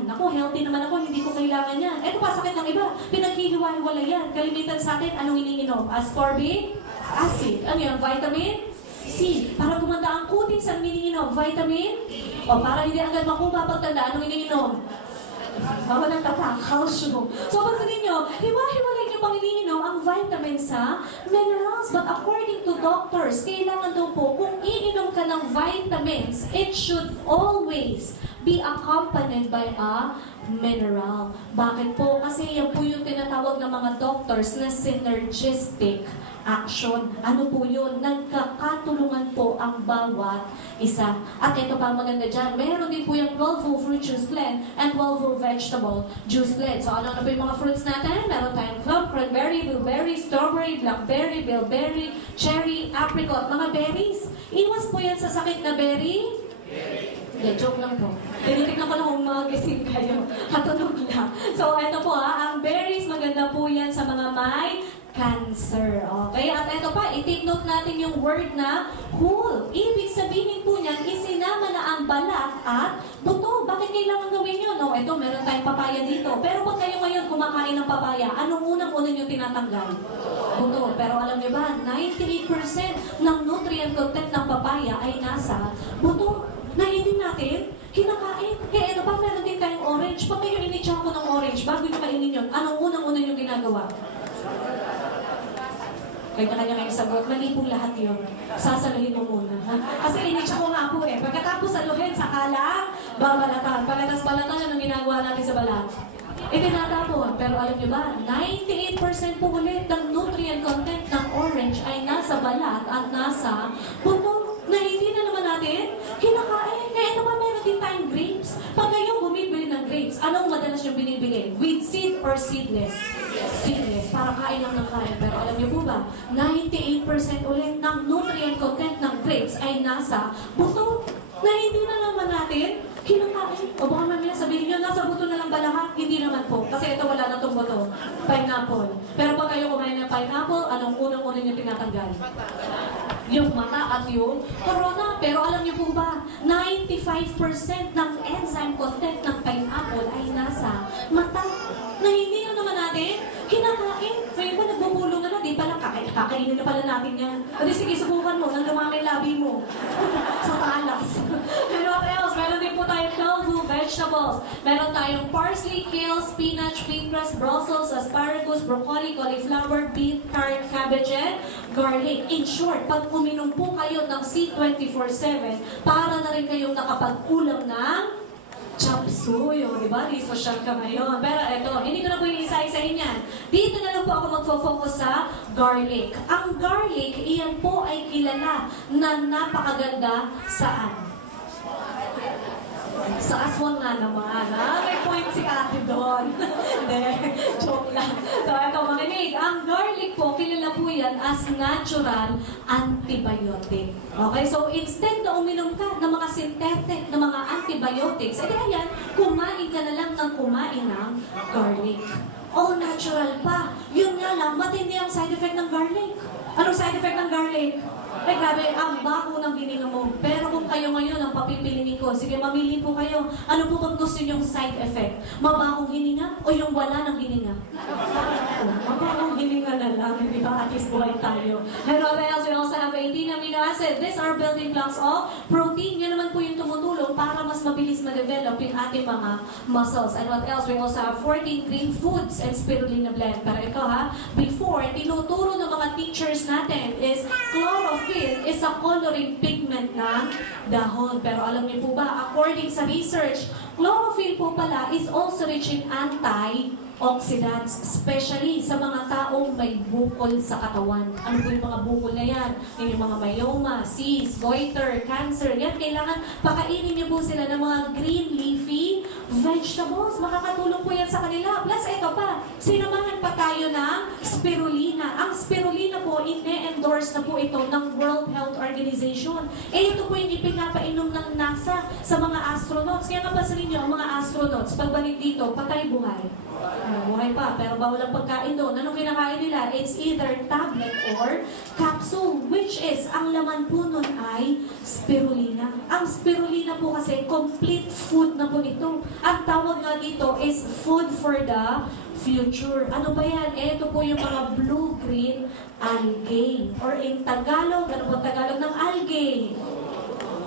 Ako, healthy naman ako, hindi ko kailangan yan. Eto pa, sakit ng iba. Pinaghihiwa-hiwalay yan. Kalimitan sa atin, anong iniinom? Ascorbic acid. Ano yan? Vitamin C. Para gumanda ang kutis, anong iniinom? Vitamin? O para hindi agad makuha pagtanda, anong iniinom? Bawal ng tatak, calcium. So, pansinin nyo, hiwa-hiwalay nyo pang iniinom ang vitamins sa minerals. But according to doctors, kailangan daw po, kung iinom ka ng vitamins, it should always be accompanied by a mineral. Bakit po? Kasi yan po yung tinatawag ng mga doctors na synergistic action. Ano po yun? Nagkakatulungan po ang bawat isa. At ito pa maganda dyan, meron din po yung 12-vo fruit juice blend and 12-vo vegetable juice blend. So ano na po yung mga fruits natin? Meron tayong plum, cranberry, blueberry, strawberry, blackberry, bilberry, cherry, apricot, mga berries. Iwas po yan sa sakit na berry. Yeah, joke lang po. Tinitignan ko lang kung mag-isip kayo. Katunog lang. So, ito po ang berries, maganda po yan sa mga may cancer. Okay? At ito pa, i-take note natin yung word na whole. Ibig sabihin po niyan, isinama na ang balat at buto. Bakit kailangan gawin yun? No, ito, meron tayong papaya dito. Pero pag kayo ngayon kumakain ng papaya, anong unang-unang yung tinatanggal? Buto. Pero alam niyo ba, 98% ng nutrient content ng papaya ay nasa buto. Na hindi natin kinakain. Kaya ito pa, meron din tayong orange. Pag kayo initsa ko ng orange, bago nyo kainin yun, anong unang-unang yung ginagawa? Kanya-kanya kayong sagot. Mali po lahat yun. Sasaluhin mo muna. Ha? Kasi initsa ko nga po eh. Pagkatapos saluhin, saka lang, babalatan. Pagkatas-balatan, anong ginagawa natin sa balat? Itinatapon. Pero alam nyo ba, 98% po ulit ng nutrient content ng orange ay nasa balat at nasa buto na hindi na naman natin kinakain. Kaya ito pa, meron din tayong grapes. Pag kayo bumibili ng grapes, anong madalas yung binibili? With seed or seedless? Seedless. Para kain lang ng kain. Pero alam niyo po ba, 98% ulit ng nutrient content ng grapes ay nasa buto na hindi na naman natin kinakain. O baka mamaya sabihin nyo, nasa buto na lang ba lahat? Hindi naman po. Kasi ito wala na itong buto. Pineapple. Pero pag kayo kumain ng pineapple, anong unang-unang nyo tinatanggal? Yung mata at yung corona. Pero alam niyo po ba, 95% ng enzyme content ng pineapple ay nasa mata. Na hindi na naman natin kinakain. Kaya ba nagbubulong na, di pala kakainin na pala natin yan. O di sige, subukan mo, nang lumaki labi mo. Sa talas. And what else? Meron din po tayong 12-vo vegetables. Meron tayong parsley, kale, spinach, wheatgrass, Brussels, asparagus, broccoli, cauliflower, beet, carrot, cabbage, and garlic. In short, pag uminom po kayo ng C24/7, para na rin kayong nakapag-ulam ng chop suey, di ba? Di social ka ngayon. Pero ito, hindi ko na po yung isa-isahin yan. Dito na lang po ako magfo-focus sa garlic. Ang garlic, iyan po ay kilala na napakaganda saan? Sa aswang nga naman, ha? May point si ate doon. Hindi, joke lang. So, ito, makinig. Ang garlic po, kilala po yan as natural antibiotic. Okay? So, instead na uminom ka ng mga synthetic na mga antibiotics, edi ayan, kumain ka na lang ng kumain ng garlic. All natural pa. Yun nga lang, matindi ang side effect ng garlic. Anong side effect ng garlic? Ay, grabe, ang baho ng hininga mo. Pero kung kayo ngayon ang papipiliin ko, sige, mamili po kayo. Ano po bang gusto nyong side effect? Mabahong hininga o yung wala ng hininga? Mabahong hininga na lang, hindi ba? At least buhay tayo. And what else? We also have 18 amino acid. These are building blocks of protein. Yan naman po yung tumutulong para mas mabilis ma-develop yung ating mga muscles. And what else? We also have 14 green foods and spirulina blend. Pero ito ha, before, tinuturo ng mga teachers natin is chlorophyll is a coloring pigment ng dahon. Pero alam niyo po ba, according sa research, chlorophyll po pala is also rich in antioxidants, especially sa mga taong may bukol sa katawan. Ano po yung mga bukol na yan? Yung mga myoma, cysts, goiter, cancer. Yan, kailangan pakainin niyo po sila ng mga green leafy vegetables. Makakatulong po yan sa kanila. Plus, ito pa, sinamahan pa tayo ng spirulina. Ang spirulina po, ine-endorse na po ito ng World Health Organization. Ito po yung ipinapainom ng NASA sa mga astronauts. Kaya napansin niyo, ang mga astronauts, pagbalik dito, patay buhay. Buhay pa, pero bawal ang pagkain doon. Anong kinakain nila? It's either tablet or capsule, which is, ang laman po nun ay spirulina. Ang spirulina po kasi, complete food na po ito. Ang tawag nga dito is food for the future. Ano ba yan? Ito po yung mga blue-green algae. Or in Tagalog, ano po Tagalog ng algae?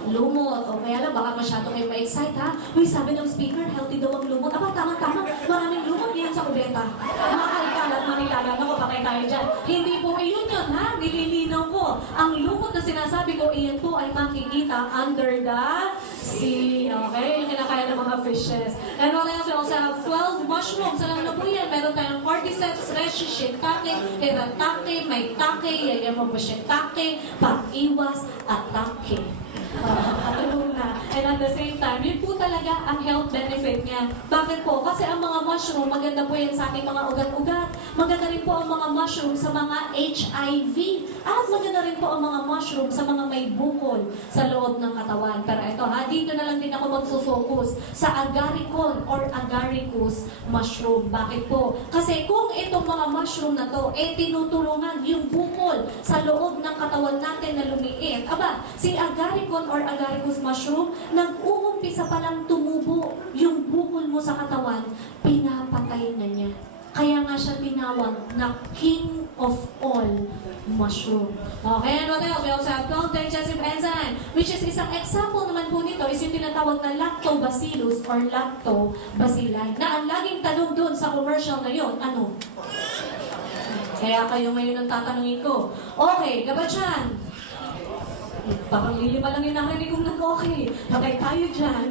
Lumot. O kaya lang, baka masyado kayo ma-excite, ha? Uy, sabi ng speaker, healthy daw ang lumot. Aba, tama-tama. Maraming lumot yan sa kubeta. Mga kalikalat, manilala na ko, pakay tayo dyan. Hindi po iyon yun, ha? Nililinaw ko. Ang lumot na sinasabi ko, iyan po ay makikita under the sea. Okay? Yung kinakaya ng mga fishes. And what else? We also have 12 mushrooms. Alam na po yan. Meron tayong cordyceps, reishi, shiitake, hiratake, maitake, yayamabu shiitake, pag-iwas, atake. And at the same time, yun po talaga ang health benefit niya. Bakit po? Kasi ang mga mushroom, maganda po yan sa ating mga ugat-ugat. Maganda rin po ang mga mushroom sa mga HIV. At maganda rin po ang mga mushroom sa mga may bukol sa loob ng katawan. Pero ito ha, dito na lang din ako magfocus sa agaricon or agaricus mushroom. Bakit po? Kasi kung itong mga mushroom na to, tinutulungan yung bukol sa loob ng katawan natin na lumiit. Aba, si agaricon or agaricus mushroom, nag-uumpisa pa lang tumubo yung bukol mo sa katawan, pinapatay na niya. Kaya nga siya tinawag na king of all mushroom. Okay, and what else? We also have 12 digestive enzyme, which is isang example naman po nito is yung tinatawag na lactobacillus or lactobacilli. Na ang laging tanong doon sa commercial na yun, ano? Kaya kayo ngayon ang tatanungin ko. Okay, Gabatyan, parang lilima lang yung narinig kong nag-okay. Patay tayo dyan.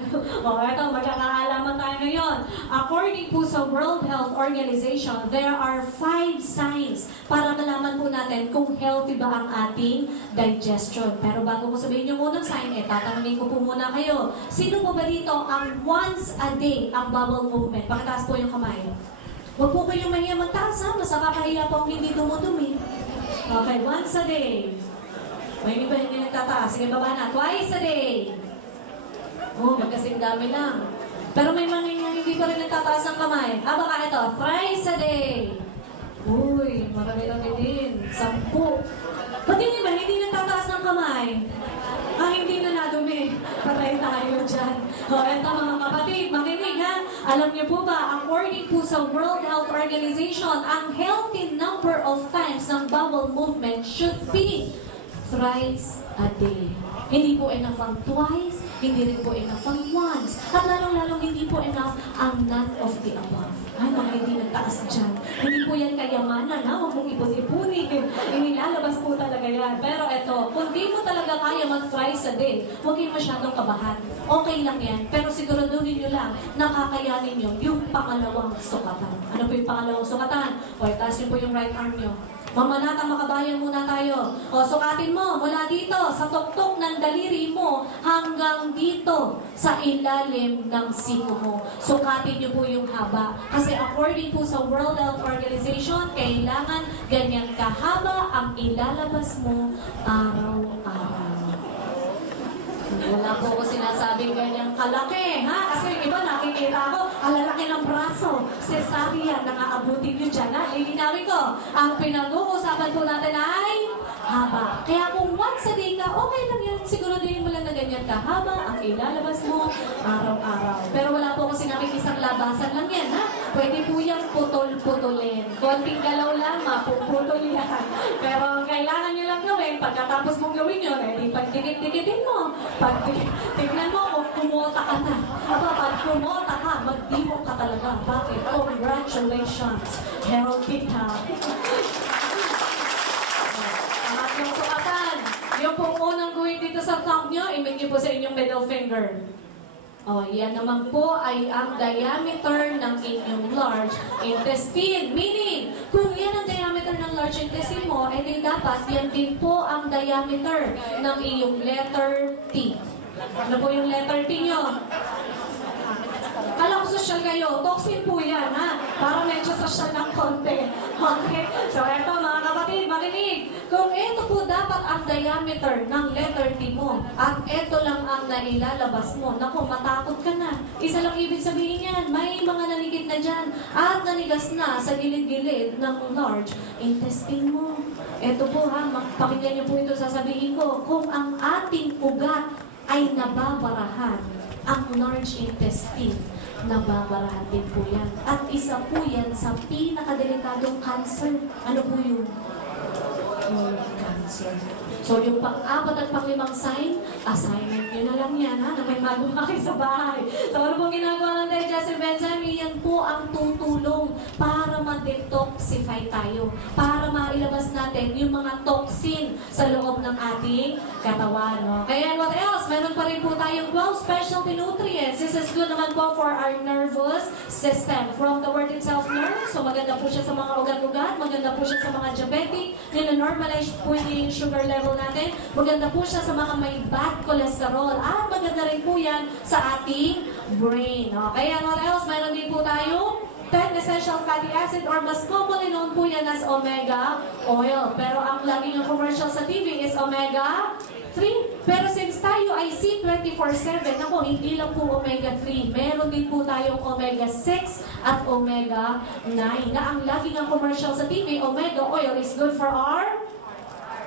O, eto, magkakaalaman tayo ngayon. According po sa World Health Organization, there are 5 signs para malaman po natin kung healthy ba ang ating digestion. Pero bago ko sabihin yung unang sign, tatanungin ko po muna kayo. Sino po ba dito ang once a day ang bowel movement? Pakitaas po yung kamay. Huwag po kayong mahiya magtaas, ha? Mas nakakahiya po ang hindi dumudumi. Okay, once a day. May iba hindi nagtataas. Sige, baba na. Twice a day. Oh, magkasing dami lang. Pero may mga hindi pa rin nagtataas ng kamay. Baka ito. Thrice a day. Uy, marami-rami din. 10. Ba't yung iba hindi nagtataas ng kamay? Hindi na nadumi. Patay tayo dyan. O, eto mga kapatid, makinig ha. Alam niyo po ba, according po sa World Health Organization, ang healthy number of times ng bowel movement should be thrice a day. Hindi po enough ang twice, hindi rin po enough ang once. At lalong-lalong hindi po enough ang none of the above. Ay, mga hindi nagtaas dyan. Hindi po yan kayamanan, ha? Huwag mong ipon-ipunin. Inilalabas po talaga yan. Pero eto, kung di mo talaga kaya mag-thrice a day, huwag kayong masyadong kabahan. Okay lang yan. Pero siguraduhin nyo lang, nakakayanin nyo yung pangalawang sukatan. Ano po yung pangalawang sukatan? O, itaas nyo po yung right arm nyo. Mamanatang makabayan muna tayo. O, sukatin mo mula dito sa tuktok ng daliri mo hanggang dito sa ilalim ng siko mo. Sukatin niyo po yung haba. Kasi according po sa World Health Organization, kailangan ganyan kahaba ang ilalabas mo araw-araw. Wala po ako sinasabing ganyang kalaki, ha? Kasi yung iba nakikita ko, alalaki ng braso. Cesarean, nakaabutin nyo dyan, ha? Lilinawin ko, ang pinag-uusapan po natin ay haba. Kaya kung once a day ka, okay lang yan. Siguraduhin mo lang na ganyan kahaba ang ilalabas mo araw-araw. Pero wala po kasi nakikisang labasan lang yan, ha? Pwede po yung putol-putulin. Konting galaw lang, mapuputol yan. Pero ang kailangan nyo lang gawin, pagkatapos mong gawin yun, pag-dikit-dikitin mo. Tignan mo kung kumota ka na. Pag kumota ka, mag-dimo ka talaga. Bakit? Congratulations! Healthy ka. Pangatlong sukatan. Yung pong unang gawin dito sa thumb nyo, imig nyo po sa inyong middle finger. O, yan naman po ay ang diameter ng inyong large intestine. Meaning, kung yan ang diameter ng large intestine mo, edi dapat yan din po ang diameter ng iyong letter T. Ano po yung letter T nyo? Kala ko social kayo, toxin po yan, ha? Para medyo social ng konti. Okay? So, eto mga kapatid, makinig. Kung ito po dapat ang diameter ng letter T mo, at ito lang ang nailalabas mo, naku, matakot ka na. Isa lang ibig sabihin yan, may mga naligid na na dyan at nanigas na sa gilid-gilid ng large intestine mo. Ito po ha, pakinggan niyo po ito, sasabihin ko, kung ang ating ugat ay nababarahan, ang large intestine, nababarahan din po yan. At isa po yan sa pinakadelikadong cancer. Ano po yun? Cancer. So, yung pang-apat at pang-limang sign, assignment nyo na lang yan, ha? Na may magawa kayo sa bahay. So, ano pong ginagawa ng digestive enzyme? Yan po ang tutulong para ma-detoxify tayo. Para mailabas natin yung mga toxin sa loob ng ating katawan, no? Kaya, what else? Meron pa rin po tayong 12 specialty nutrients. This is good naman po for our nervous system. From the word itself, nerve. So, maganda po siya sa mga ugat-ugat. Maganda po siya sa mga diabetic. Nino-normalize po yung sugar level natin. Maganda po siya sa mga may bad cholesterol. At maganda rin po yan sa ating brain. Okay, and what else? Meron din po tayo 10 essential fatty acid or mas commonly known po yan as omega oil. Pero ang laging ng commercial sa TV is omega 3. Pero since tayo ay C24/7, ako, hindi lang po omega 3. Meron din po tayong omega 6 at omega 9. Na ang laging ng commercial sa TV, omega oil is good for our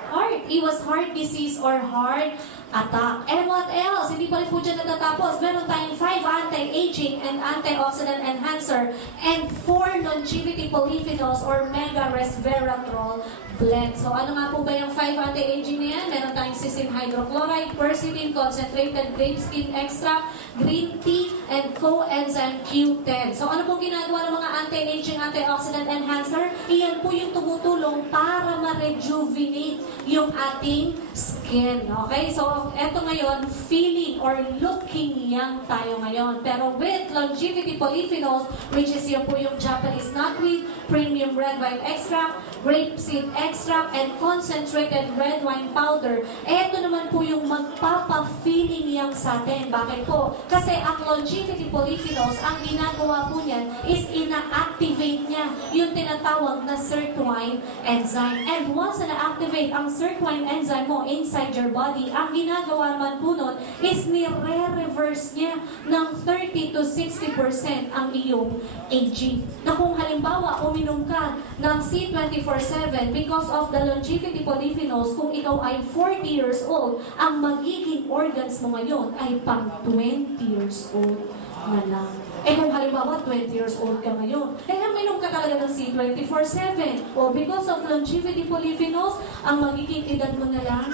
heart. Iwas heart disease or heart attack. And what else? Hindi pa rin po dyan natatapos. Meron tayong 5 anti-aging and antioxidant enhancer and 4 longevity polyphenols or mega resveratrol blend. So ano nga po ba yung 5 anti-aging na yan? Meron tayong cysteine hydrochloride, quercetin, concentrated grape skin extract, green tea, and coenzyme Q10. So ano po ginagawa ng mga anti-aging antioxidant enhancer? Iyan po yung tumutulong para ma-rejuvenate yung ating skin. Okay? So eto ngayon, feeling or looking young tayo ngayon. Pero with longevity polyphenols, which is yun po yung Japanese knotweed, premium red wine extract, grapeseed extract, and concentrated red wine powder. Eto naman po yung magpapa-feeling young sa atin. Bakit po? Kasi ang longevity polyphenols, ang ginagawa po niyan is ina-activate niya yung tinatawag na sirtuin enzyme. And once na-activate ang sirtuin enzyme mo inside your body, ang ginagawa naman po nun is nire-reverse niya ng 30 to 60% ang iyong aging. Na kung halimbawa, uminom ka ng C24/7 because of the longevity polyphenols, kung ikaw ay 40 years old, ang magiging organs mo ngayon ay pang 20 years old na lang. Eh kung halimbawa 20 years old ka ngayon, eh uminom ka talaga ng C24/7. O because of longevity polyphenols, ang magiging edad mo na lang,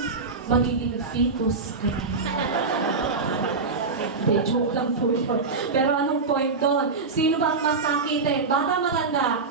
magiging fetus ka. Hindi, joke lang po yun. Pero anong point doon? Sino ba ang masakitin? Bata, matanda?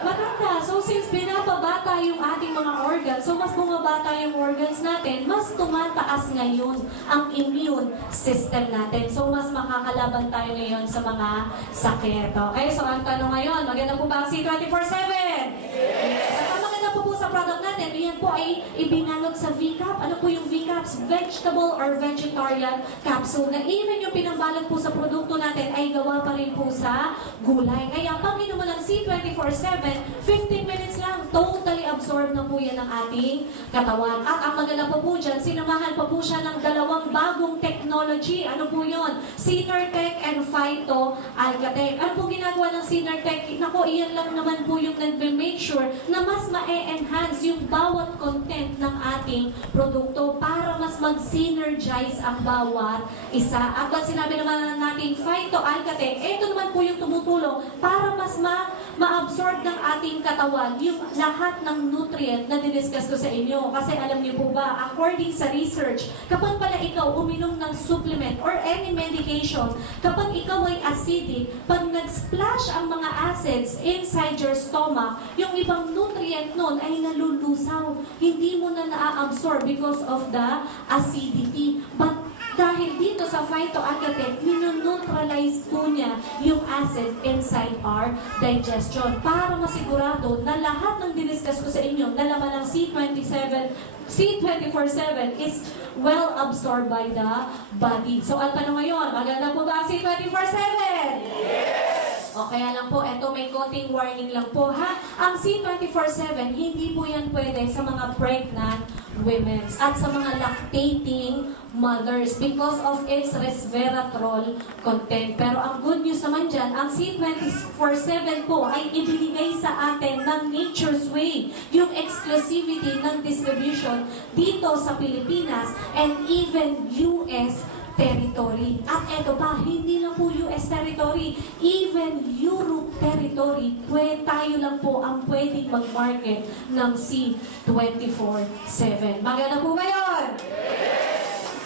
Matanda. So, since binababata yung ating mga organs, so mas bumabata yung organs natin, mas tumataas ngayon ang immune system natin. So, mas makakalaban tayo ngayon sa mga sakit. Okay? So, ang tanong ngayon, maganda po ba ang C24/7? Yes! At ang maganda po sa product natin, yan po ay ibinalot sa VCAP. Ano po yung VCAPs? Vegetable or vegetarian capsule. Na even yung pinambalot po sa produkto natin ay gawa pa rin po sa gulay. Kaya pag inuman ng C24/7, 15 minutes lang, totally absorb na po yan ng ating katawan. At ang maganda pa po dyan, sinamahan pa po siya ng 2 bagong technology. Ano po yun? Synertech and Phyto-Algatech. Ano po ginagawa ng Synertech? Naku, iyan lang naman po yung nag-make sure na mas ma-enhance yung bawat content ng ating produkto para mas mag-synergize ang bawat isa. At pag sinabi naman natin Phyto-Algatech, ito naman po yung tumutulong para mas ma-absorb ng ating katawan yung lahat ng nutrient na diniscuss ko sa inyo. Kasi alam niyo po ba, according sa research, kapag pala ikaw uminom ng supplement or any medication, kapag ikaw ay acidic, pag nag-splash ang mga acids inside your stomach, yung ibang nutrient nun ay nalulusaw. Hindi mo na na-absorb because of the acidity. But dahil dito sa Phyto-Algatech, minoneutralize po niya yung acid inside our digestion para masigurado na lahat ng diniscuss ko sa inyo na laman ng C24/7 is well absorbed by the body. So, ang tanong ngayon, maganda po ba ang C24/7? Yes! O kaya lang po, eto may konting warning lang po ha. Ang C24/7, hindi po yan pwede sa mga pregnant women at sa mga lactating mothers because of its resveratrol content. Pero ang good news naman dyan, ang C24/7 po ay ibinigay sa atin ng Nature's Way, yung exclusivity ng distribution dito sa Pilipinas and even US territory. At eto pa, hindi lang po US territory, even Europe territory, tayo lang po ang pwedeng mag-market ng C24/7. Maganda po ba yun?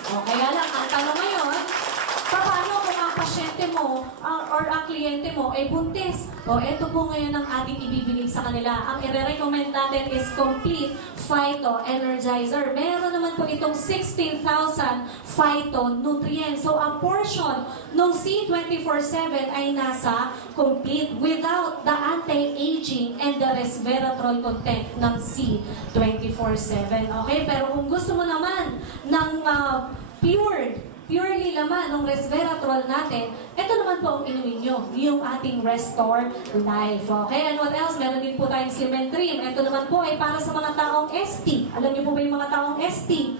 O, kaya lang, ang tanong ngayon, paano kung ang pasyente mo or ang kliyente mo ay buntis? O, eto po ngayon ang ating ibibigay sa kanila. Ang i-recommend natin is Complete Phyto Energizer. Meron naman po itong 16,000 phytonutrients. So, ang portion ng C24/7 ay nasa complete without the anti-aging and the resveratrol content ng C24/7. Okay? Pero kung gusto mo naman ng purely laman ng resveratrol natin, ito naman po ang inumin nyo, yung ating Restore Life. Okay, and what else? Meron din po tayong Slim and Trim. Ito naman po ay para sa mga taong ST. Alam niyo po ba yung mga taong ST?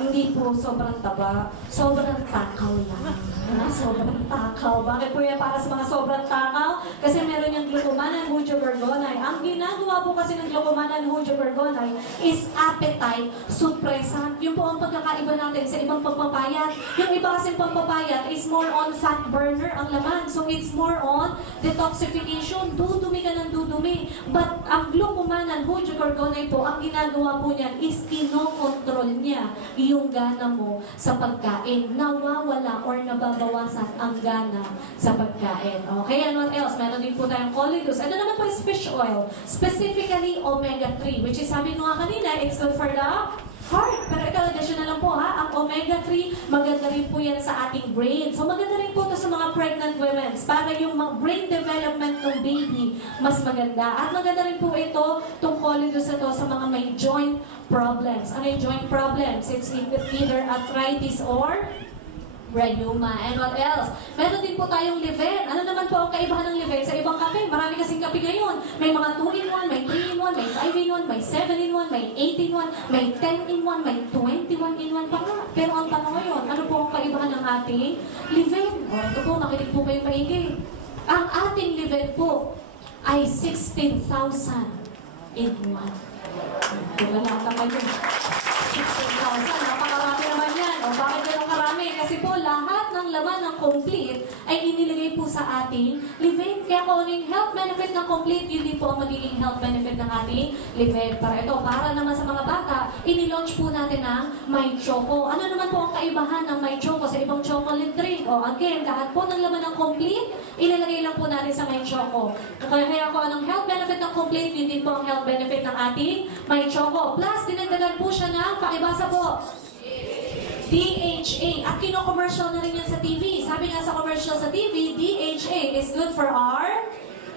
Hindi po sobrang taba, sobrang takaw lang. Sobrang takaw. Bakit po yan para sa mga sobrang takaw? Kasi meron yung glucomannan hydrogorgonite. Ang ginagawa po kasi ng glucomannan hydrogorgonite is appetite suppressant. Yung po ang pagkakaiba natin sa ibang pagpapayat. Yung iba kasing pagpapayat is more on fat burner ang laman. So it's more on detoxification. Dudumi ka ng dudumi. But ang glucomannan hydrogorgonite po, ang ginagawa po niyan is kinokontrol niya yung gana mo sa pagkain. Nawawala or nababawasan ang gana sa pagkain. Okay, and what else? Meron din po tayong colidus. Ito naman po is fish oil. Specifically, omega-3, which is sabi ko nga kanina, it's good for the heart. Pero ito, additional lang po ha, ang omega-3, maganda rin po yan sa ating brain. So maganda rin po ito sa mga pregnant women para yung brain development ng baby mas maganda. At maganda rin po ito, itong colidus na to sa mga may joint problems. Ano yung joint problems? It's either arthritis or rheuma. And what else? Meron din po tayong Leven. Ano naman po ang kaibahan ng Leven sa ibang kape? Marami kasing kape ngayon. May mga 2-in-1, may 3-in-1, may 5-in-1, may 7-in-1, may 8-in-1, may 10-in-1, may 21-in-1 pa nga. Pero ang tanong ngayon, ano po ang kaibahan ng ating Leven? O, ito po, makinig po kayong maigi. Ang ating Leven po ay 16,000 in 1. Wala ka kayo. 16,000. Napakarami naman yan. O bakit ganun karami? Kasi po lahat ng laman ng complete ay inilagay po sa ating Live. Kaya kung ano yung health benefit ng complete, yun din po ang magiging health benefit ng ating Live. Para ito, para naman sa mga bata, inilaunch po natin ang My Choco. Ano naman po ang kaibahan ng My Choco sa ibang chocolate drink? O again, lahat po ng laman ng complete, ilalagay lang po natin sa My Choco. Kaya kung anong health benefit ng complete, yun din po ang health benefit ng ating My Choco. Plus, dinagdagan po siya ng pakibasa po. DHA. At kino-commercial na rin yan sa TV. Sabi nga sa commercial sa TV, DHA is good for our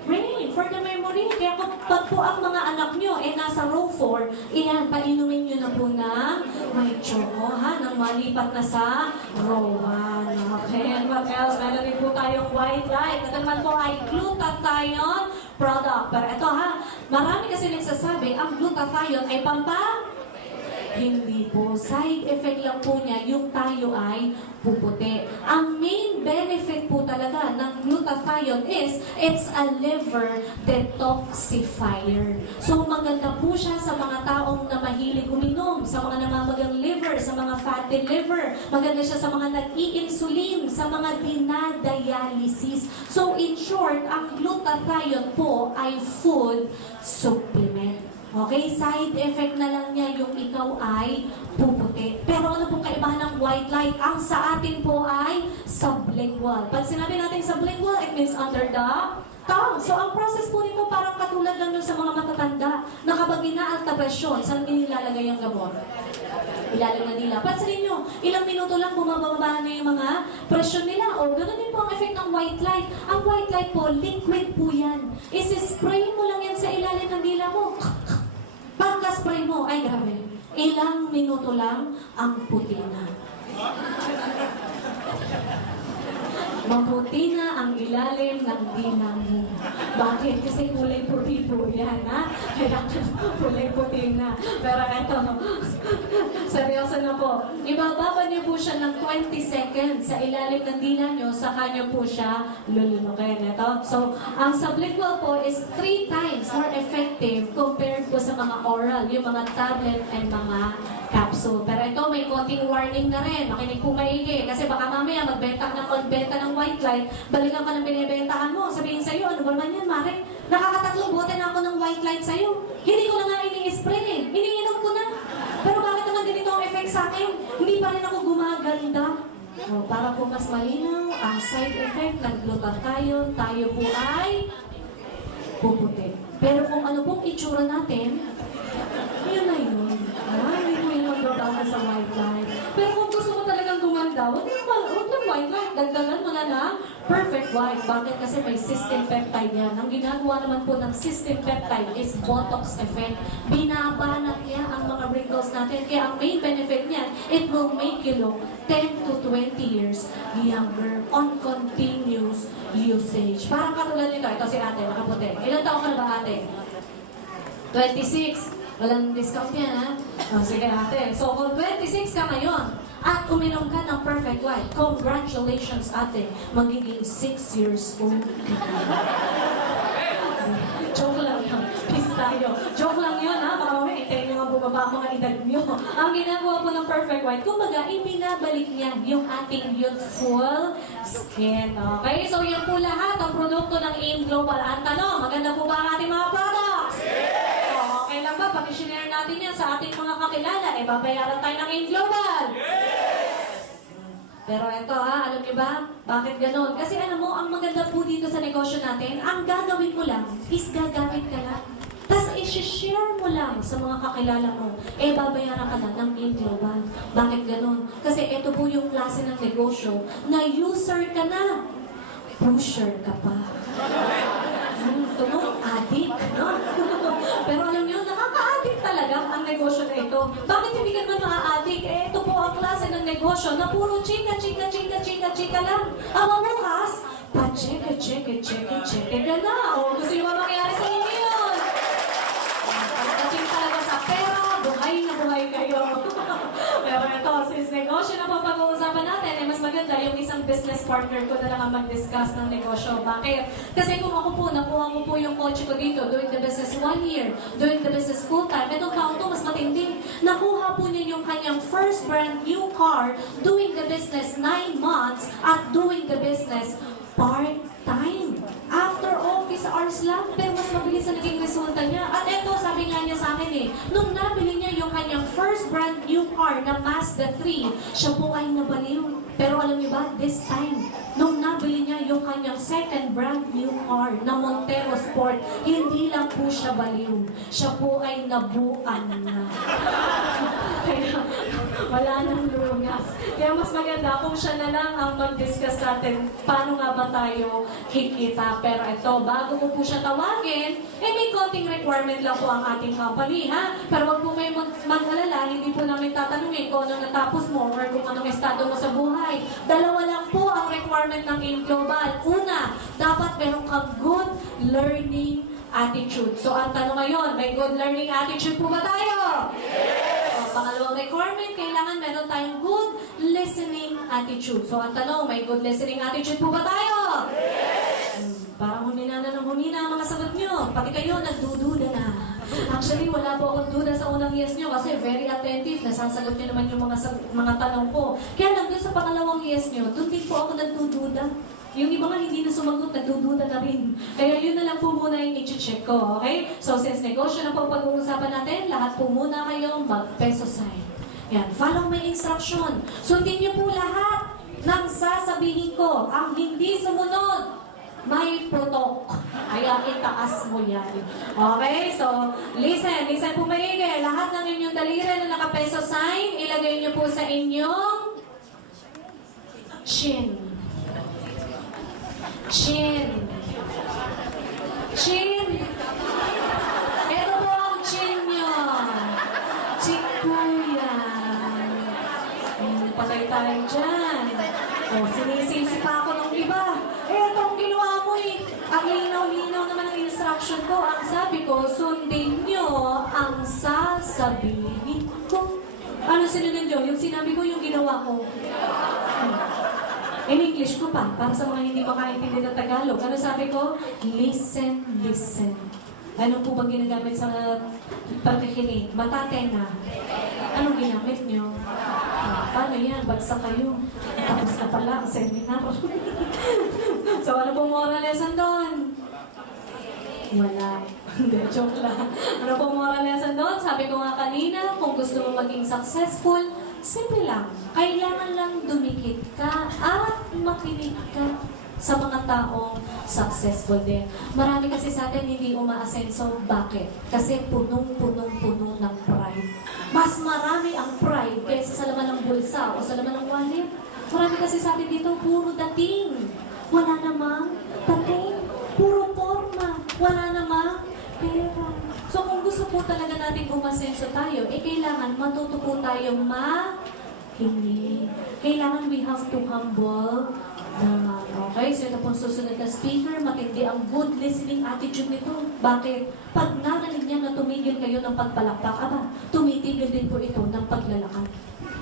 brain, for the memory. Kaya pag po ang mga anak nyo ay nasa row 4, iyan, painumin nyo na po ng may choco, ha? Nang malipat na sa row 1. Okay, and what else? Meron rin po tayong white light. Ito naman po ay glutathione product. Pero ito ha, marami kasi nagsasabi, ang glutathione ay hindi po. Side effect lang po niya, yung tayo ay puputi. Ang main benefit po talaga ng glutathione is, it's a liver detoxifier. So maganda po siya sa mga taong na mahilig uminom, sa mga namamagang liver, sa mga fatty liver. Maganda siya sa mga nag-i-insulin, sa mga dinadialysis. So in short, ang glutathione po ay food supplement. Okay, side effect na lang niya yung ikaw ay puputi. Pero ano pong kaibahan ng white light? Ang sa atin po ay sublingual. Pag sinabi natin sublingual, it means under the tongue. So ang process po nito parang katulad lang nun sa mga matatanda na kapag inaalta presyon, saan nilalagay ang gamot? Ilalagay nila. Pansinin nyo, ilang minuto lang bumababa na yung mga presyon nila. O ganoon din po ang effect ng white light. Ang white light po, liquid po yan. Isi-spray mo lang yan sa ilalim ng dila mo. Pagka-spray mo, ay grabe, ilang minuto lang ang puti na. Maputi na ang ilalim ng dila mo. Bakit? Kasi kulay puti po yan, ha? Kaya kulay puti na. Pero eto, seryoso na po. Ibababa niyo po siya ng 20 seconds sa ilalim ng dila niyo, saka niyo po siya lulunukin. Ito. So, ang sublingual po is 3 times more effective compared po sa mga oral, yung mga tablet and mga capsule. Pero ito, may konting warning na rin. Makinig po maigi. Kasi baka mamaya magbenta ng white light, balikan ka ng binibentahan mo. Sabihin sa'yo, ano ba man yan, Mare? Nakakatatlong bote na ako ng white light sa'yo. Hindi ko na nga ini-spray eh. Iniinom ko na. Pero bakit naman ganito ang effect sa akin? Hindi pa rin ako gumaganda. Para po mas malinaw, ang side effect, naglutan tayo po ay puputi. Pero kung ano pong itsura natin, yun na yun. Hindi mo yung magbabago sa white light. Pero kung gusto mo talagang gumanda, huwag lang white light. Dagdagan mo na ng perfect white. Bakit? Kasi may cysteine peptide yan. Ang ginagawa naman po ng cysteine peptide is Botox effect. Binabanat niya ang mga wrinkles natin. Kaya ang main benefit niyan, it will make you look 10 to 20 years younger on continuous usage. Parang katulad nito. Ito si ate, nakaputi. Ilan taon ka na ba ate? 26. Walang discount yan, ha? Sige, ate. So, kung 26 ka ngayon, at uminom ka ng Perfect White, congratulations, ate. Magiging 6 years old. Joke lang yun. Peace tayo. Joke lang yun, ha? Baka mamaya, itayin nyo nga bumaba ang mga edad nyo. Ang ginagawa po ng Perfect White, kumbaga, ibinabalik niya yung ating youthful skin. Okay? So, yan po lahat ang produkto ng AIM Global. Ang tanong, maganda po ba ang ating mga products? Okay lang ba? Pag-share natin yan sa ating mga kakilala, babayaran tayo ng AIM Global. Pero ito alam niyo ba? Bakit ganon? Kasi alam mo, ang maganda po dito sa negosyo natin, ang gagawin mo lang is gagamit ka lang. Tapos i-share mo lang sa mga kakilala mo, babayaran ka lang ng AIM Global. Bakit ganon? Kasi ito po yung klase ng negosyo na user ka na, pusher ka pa. Tunog, addict, no? Pero alam niyo, nakaka-addict talaga ang negosyo na ito. Bakit hindi ka naman ma-addict? Ito po ang klase ng negosyo na puro chika lang. Ang bukas, pa-cheke ka na. O, gusto niyo ba mangyari sa inyo yun? Pagdating talaga sa pera, buhay na buhay kayo. Pero ito, since negosyo na po pag-uusapan natin, mas maganda yung isang business partner ko na lang ang mag-discuss ng negosyo. Bakit? Kasi kung ako po, nakuha ko po yung coach ko dito, doing the business 1 year, doing the business full-time, itong taon to, mas matindi. Nakuha po niya yung kanyang first brand new car, doing the business 9 months, at doing the business part-time. After office hours lang, pero mas mabilis na naging resulta niya. At eto, sabi nga niya sa akin nung nabili niya yung kanyang first brand new car na Mazda 3, siya po ay nabaliw. Pero alam niyo ba, this time, nung nabili niya yung kanyang second brand new car na Montero Sport, hindi lang po siya baliw. Siya po ay nabuan na. Kaya, wala nang lunas. Kaya mas maganda kung siya na lang ang mag-discuss sa atin paano nga ba tayo kikita. Pero ito, bago ko po siya tawagin, may konting requirement lang po ang ating company, ha? Pero wag po kayo mag-alala, hindi po namin tatanungin kung anong natapos mo or kung anong estado mo sa buhay. Dalawa lang po ang requirement ng AIM Global. Una, dapat meron kang good learning attitude. So, ang tanong ngayon, may good learning attitude po ba tayo? Pangalawang requirement, kailangan meron tayong good listening attitude. So, ang tanong, may good listening attitude po ba tayo? Parang humina na ng humina ang mga sagot nyo. Pati kayo, nagdududa na. Actually, wala po akong duda sa unang yes nyo kasi very attentive. Nasasagot nyo naman yung mga tanong ko. Kaya lang doon sa pangalawang yes nyo, doon din po ako nagdududa. Yung iba nga hindi na sumagot, nagdududa na rin. Kaya yun na lang po muna yung i-check ko, okay? So, since negosyo na po pag-uusapan natin, lahat po muna kayong mag-peso sign. Yan, follow my instruction. Sundin niyo po lahat ng sasabihin ko. Ang hindi sumunod, may putok. Kaya itaas mo yan. Okay? So, listen po maigi. Lahat ng inyong daliri na naka-peso sign, ilagay niyo po sa inyong chin. Chin. Chin. Ito po ang chin nyo. Chin po yan. Patay tayo dyan. O, sinisisi pa ako ng iba. instruction ko, ang sabi ko, sundin nyo ang sasabihin ko. Ano sinunod nyo? Yung sinabi ko, yung ginawa ko. In English ko pa, para sa mga hindi makaintindi ng Tagalog. Ano sabi ko? Listen, listen. Ano po bang ginagamit sa pagkikinig? Matatena. Anong ginamit nyo? Paano yan? Bagsak kayo. Tapos na pala ang seminar. So ano pong moral lesson doon? Wala. Hindi, joke lang. Ano pong moral lesson doon? Sabi ko nga kanina, kung gusto mo maging successful, simple lang. Kailangan lang dumikit ka at makinig ka sa mga taong successful din. Marami kasi sa atin hindi umaasenso. Bakit? Kasi punong-punong-puno ng pride. Mas marami ang pride kaysa sa laman ng bulsa o sa laman ng wallet. Marami kasi sa atin dito, puro dating. Wala namang dating. Puro forma. Wala namang pera. So kung gusto po talaga natin umasenso tayo, kailangan matuto po tayo makinig. Kailangan we have to humble naman. Okay, so ito pong susunod na speaker, matindi ang good listening attitude nito. Bakit? Pag narinig niya na tumigil kayo ng pagpalakpak, tumitigil din po ito ng paglalakad.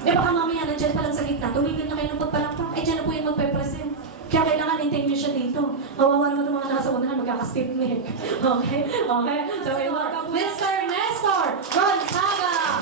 Baka mamaya nandiyan pa lang sa gitna, tumigil na kayo ng pagpalakpak, dyan na po yung magpe-present. Kaya kailangan hintayin niyo siya dito. Kawawa naman itong mga nasa unahan, magkaka-stiff neck. Okay? Okay? So we welcome Mr. Nestor Gonzaga!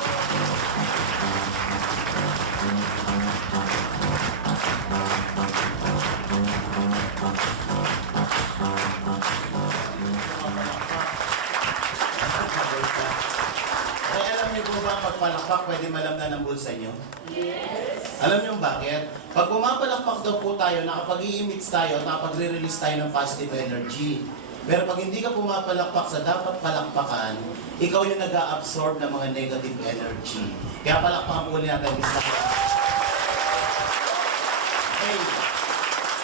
Pagpalakpak, pwede malamnan ng bulsa nyo? Yes! Alam nyo bakit? Pag pumapalakpak daw po tayo, nakapag-i-emits tayo, nakapag-re-release tayo ng positive energy. Pero pag hindi ka pumapalakpak sa dapat palakpakan, ikaw yung nag-a-absorb ng mga negative energy. Kaya palakpakan po ulit natin. Hey!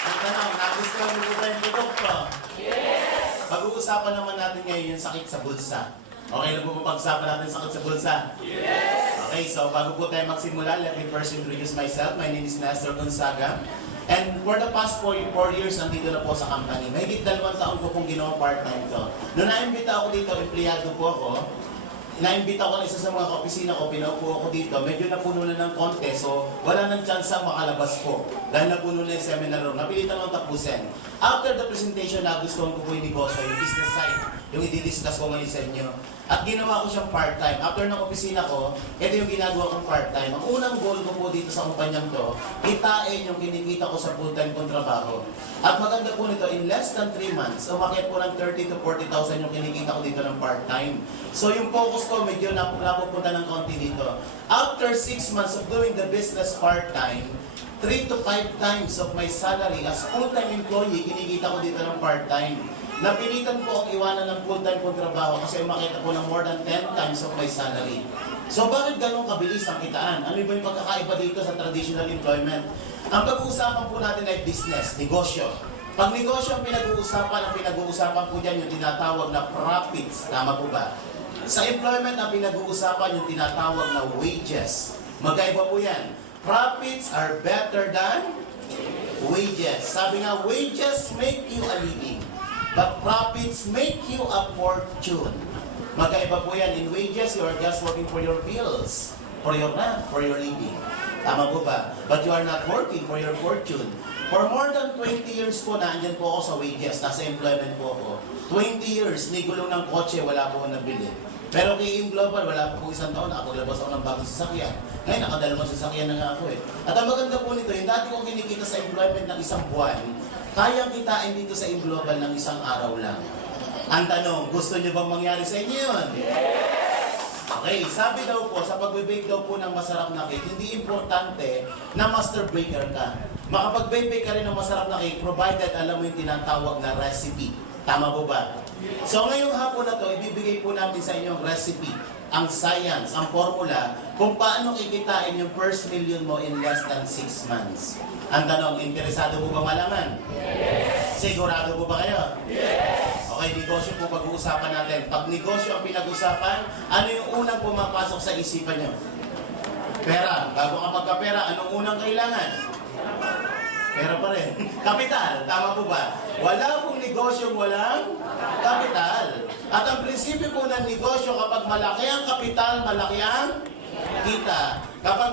Ang tanong, nagustuhan mo ba yung produkto? Yes! Pag-uusapan naman natin ngayon yung sakit sa bulsa. Okay na po pag-usapan natin sakit sa bulsa? Yes! Okay, so bago po tayo magsimula, let me first introduce myself. My name is Nestor Gonzaga. And for the past 4 years, nandito na po sa company. Mahigit 2 taon ko pong ginawa part-time to. Noong naimbita ako dito, empleyado po ako. Naimbita ko na isa sa mga kaopisina ko, pinaupo ako dito. Medyo napuno na ng konti, so wala nang chance makalabas po. Dahil napuno na yung seminar room. Napilitan lang tapusin. After the presentation, nagustuhan ko po yung negosyo, yung business side, yung i-discuss ko ngayon sa inyo. At ginawa ko siyang part-time. After ng opisina ko, ito yung ginagawa kong part-time. Ang unang goal ko po dito sa kumpanyang to, kitain yung kinikita ko sa full-time kong trabaho. At maganda po nito, in less than 3 months, umakyat po ng 30 to 40,000 yung kinikita ko dito ng part-time. So yung focus ko, medyo napupunta ng konti dito. After 6 months of doing the business part-time, 3 to 5 times of my salary as full-time employee, kinikita ko dito ng part-time. Napilitan po ang iwanan ng full-time kong trabaho kasi umakita po ng more than 10 times of my salary. So bakit ganun kabilis ang kitaan? Ano ba yung pagkakaiba dito sa traditional employment? Ang pag-uusapan po natin ay business, negosyo. Pag negosyo ang pinag-uusapan po dyan yung tinatawag na profits. Tama po ba? Sa employment ang pinag-uusapan yung tinatawag na wages. Magkaiba po yan. Profits are better than wages. Sabi nga, wages make you a living. But profits make you a fortune. Magkaiba po yan. In wages, you are just working for your bills, for your rent, for your living. Tama po ba? But you are not working for your fortune. For more than 20 years po, naandyan po ako sa wages. Nasa employment po ako. 20 years, ni gulong ng kotse, wala po akong nabili. Pero kay Im Global, wala po 1 taon, nakapaglabas ako ng bagong sasakyan. Ngayon, nakadalawang sasakyan na nga ako eh. At ang maganda po nito, yung dati kong kinikita sa employment ng 1 buwan, kaya kitain dito sa Im Global ng 1 araw lang. Ang tanong, gusto niyo bang mangyari sa inyo yun? Yes! Okay, sabi daw po, sa pagbe-bake daw po ng masarap na cake, hindi importante na master baker ka. Makapag-bake ka rin ng masarap na cake, provided alam mo yung tinatawag na recipe. Tama po ba? So ngayong hapon na to, ibibigay po namin sa inyo ang recipe, ang science, ang formula, kung paano kikitain yung first million mo in less than 6 months. Ang tanong, interesado po ba malaman? Yes! Sigurado po ba kayo? Yes! Okay, negosyo po pag-uusapan natin. Pag negosyo ang pinag-usapan, ano yung unang pumapasok sa isipan nyo? Pera. Bago ka magkapera, anong unang kailangan? Pera pa rin. Kapital, tama po ba? Wala pong negosyong walang kapital. At ang prinsipyo po ng negosyo, kapag malaki ang kapital, malaki ang kita. Kapag